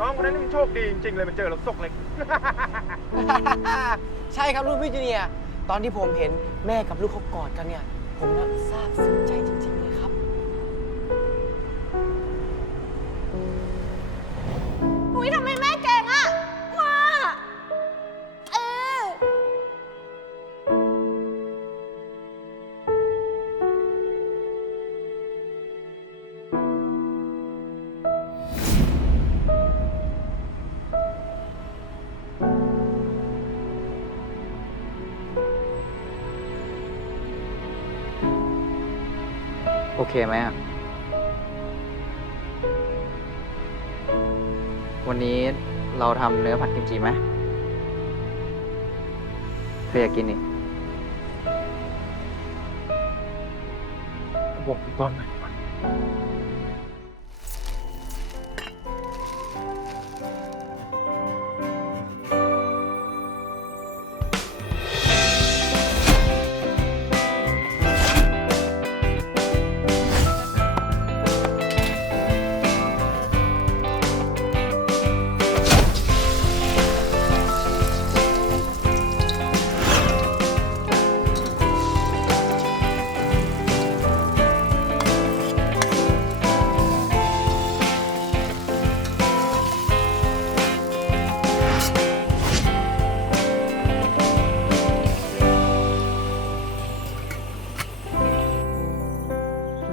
น้องคนนั้นนี่มันโชคดีจริงๆเลยมันเจอรถซกเล็ก ใช่ครับลูกพี่จูเนียร์ตอนที่ผมเห็นแม่กับลูกเขากอดกันเนี่ย ผมน่ะซาบซึ้งใจจริงๆ โอเคไหมอะวันนี้เราทำเนื้อผัดกิมจิไหมเธออยากกินนี่บอกตอนไหนวะ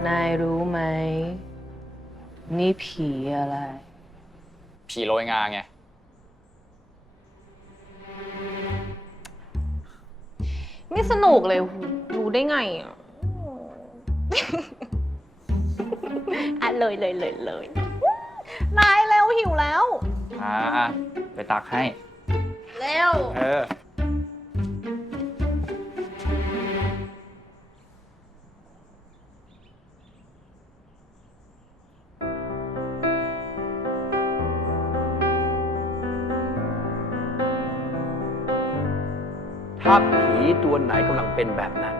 นายรู้ไหม นี่ผีอะไร ผีโรยงาไง ไม่สนุกเลยหูรู้ได้ไงอะอะเลยเลยเลยเลยนายเร็วหิวแล้ว อ่า ไปตักให้ เร็ว เออ ถ้าผีตัวไหนกำลังเป็นแบบนั้น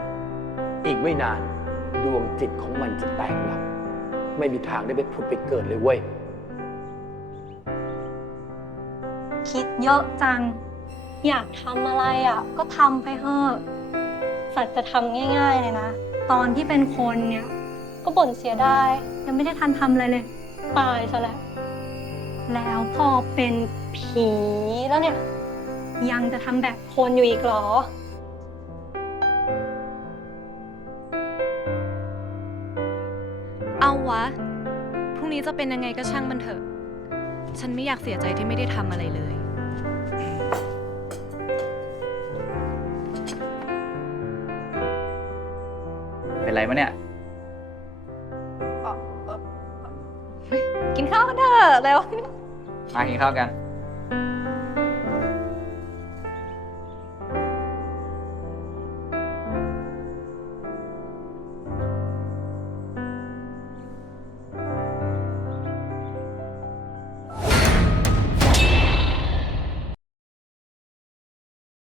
อีกไม่นานดวงจิตของมันจะแตกลับ ไม่มีทางได้ไปผุดไปเกิดเลยเว้ย คิดเยอะจัง อยากทำอะไรอะ ก็ทำไปเถอะสัตว์จะทำง่าย ๆ เลยนะ ตอนที่เป็นคนเนี่ย ก็บ่นเสียดายยังไม่ได้ทันทำอะไรเลย ตายซะแล้ว แล้วพอเป็นผีแล้วเนี่ย ยังจะทำแบบคนอยู่อีกเหรอ เอาวะ พรุ่งนี้จะเป็นยังไงก็ช่างมันเถอะ ฉันไม่อยากเสียใจที่ไม่ได้ทำอะไรเลย เป็นไรมะเนี่ย กินข้าวกันเถอะเร็ว มากินข้าวกันเ